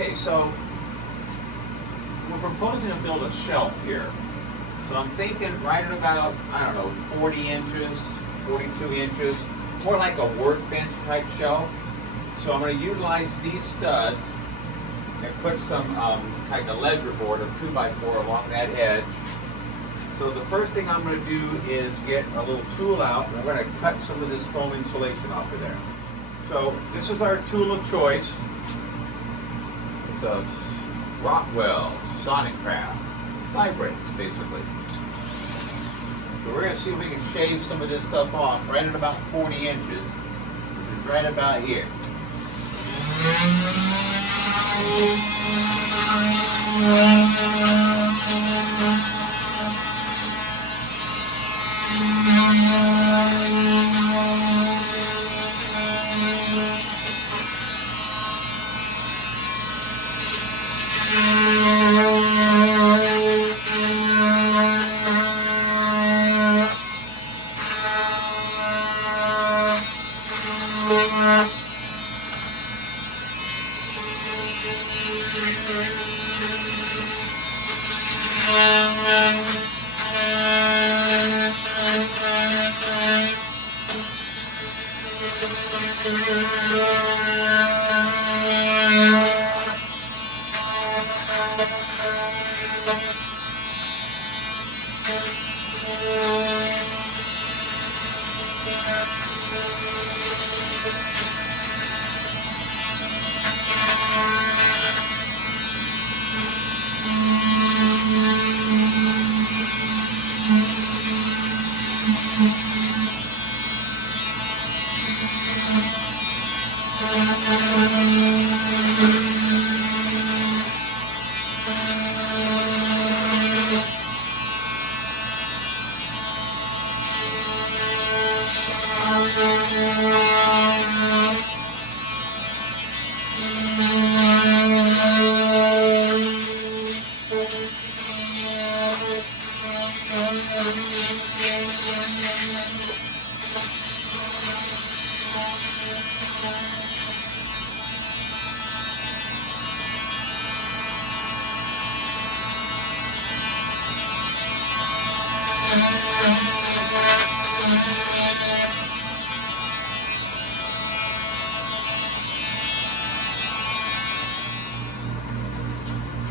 Okay, so we're proposing to build a shelf here. So I'm thinking right at about, I don't know, 40 inches, 42 inches, more like a workbench type shelf. So I'm going to utilize these studs and put some kind of ledger board or 2x4 along that edge. So the first thing I'm going to do is get a little tool out, and I'm going to cut some of this foam insulation off of there. So this is our tool of choice. It's a Rockwell Sonicraft. Vibrates, basically. So we're going to see if we can shave some of this stuff off right at about 40 inches, which is right about here.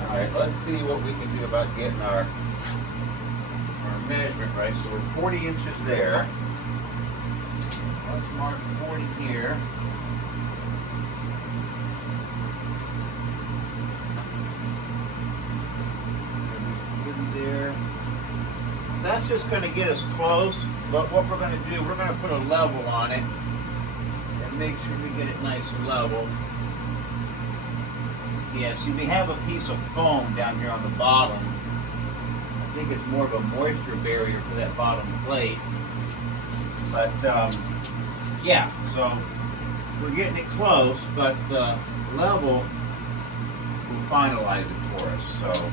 Alright, let's see what we can do about getting our measurement right. So we're 40 inches there. Let's mark 40 here. There. That's just going to get us close, but what we're going to do, we're going to put a level on it and make sure we get it nice and level. Yeah, see, we have a piece of foam down here on the bottom. I think it's more of a moisture barrier for that bottom plate. But, yeah, so we're getting it close, but the level will finalize it for us. So.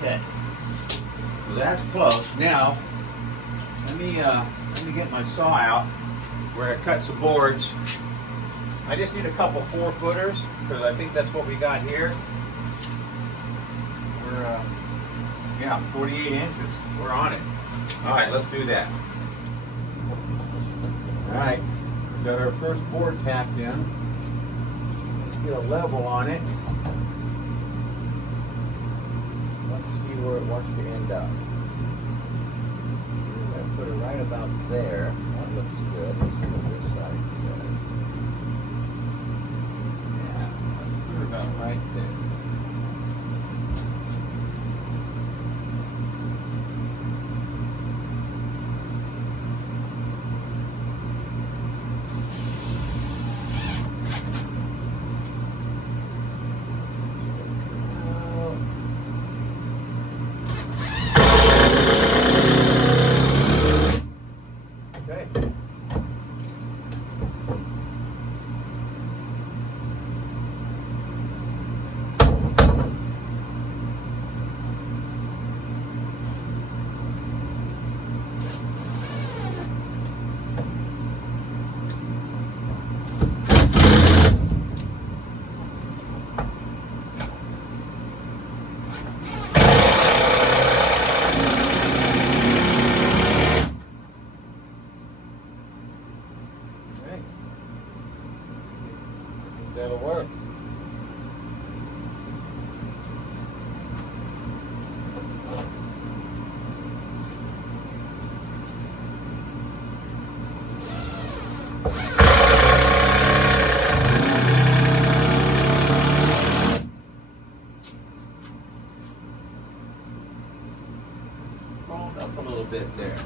Okay, so that's close. Now, let me get my saw out where I cut some boards. I just need a couple 4-footers because I think that's what we got here. We're, yeah, 48 inches. We're on it. All right, let's do that. All right, we've got our first board tacked in. Let's get a level on it. Where it wants to end up. I'm going to put it right about there. That looks good. Let's see what this side says. Yeah, let's put it about right there. Rolled up a little bit there.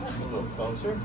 That's a little closer.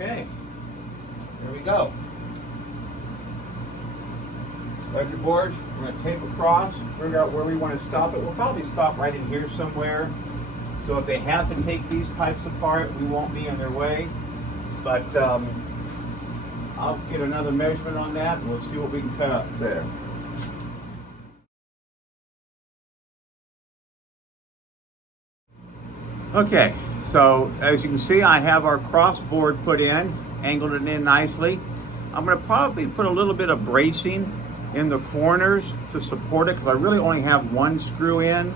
Okay, there we go. Ledger board, we're going to tape across, figure out where we want to stop it. We'll probably stop right in here somewhere. So if they have to take these pipes apart, we won't be in their way. But I'll get another measurement on that and we'll see what we can cut up there. Okay, so as you can see, I have our cross board put in, angled it in nicely. I'm going to probably put a little bit of bracing in the corners to support it because I really only have one screw in.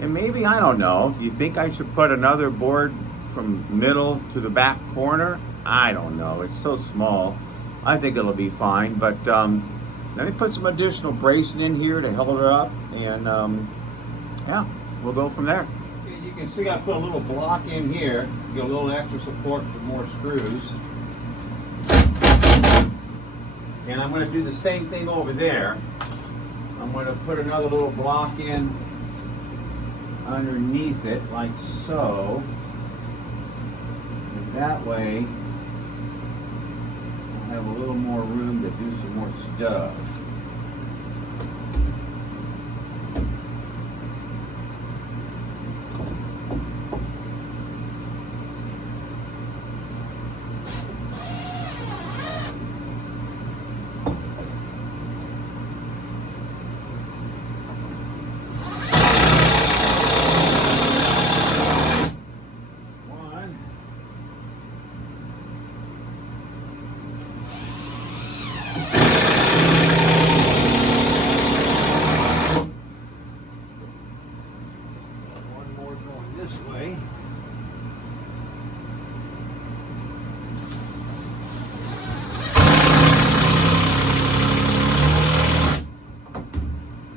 And maybe, I don't know, do you think I should put another board from middle to the back corner? I don't know, it's so small. I think it'll be fine, but let me put some additional bracing in here to hold it up, and yeah, we'll go from there. Okay, you can see I put a little block in here, get a little extra support for more screws. And I'm going to do the same thing over there. I'm going to put another little block in underneath it, like so. And that way, I'll have a little more room to do some more stuff. This way.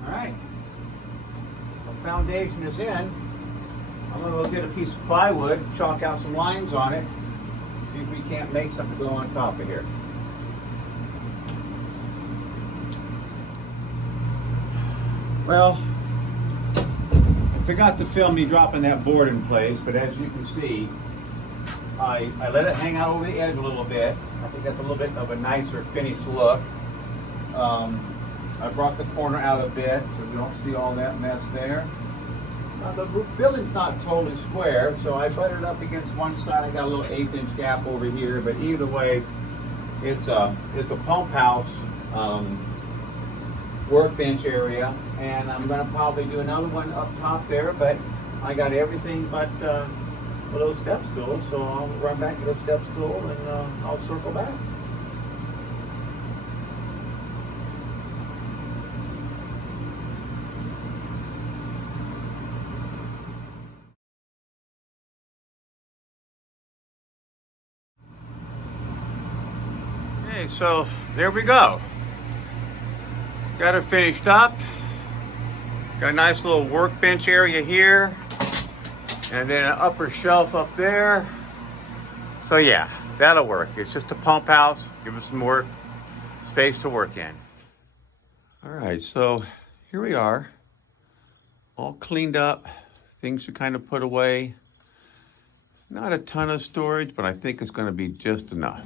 All right. The foundation is in. I'm going to go get a piece of plywood, chalk out some lines on it, see if we can't make something go on top of here. Well, I forgot to film me dropping that board in place, but as you can see, I let it hang out over the edge a little bit. I think that's a little bit of a nicer finished look. I brought the corner out a bit so you don't see all that mess there. Now the building's not totally square, so I butted up against one side. I got a little 1/8 inch gap over here, but either way, it's a pump house workbench area, and I'm going to probably do another one up top there, but I got everything but a little step stool, so I'll run back to the step stool and I'll circle back. Okay, so there we go. Got it finished up. Got a nice little workbench area here, and then an upper shelf up there. So yeah, that'll work. It's just a pump house. Give us some more space to work in. All right, so here we are, all cleaned up. Things are kind of put away. Not a ton of storage, but I think it's going to be just enough.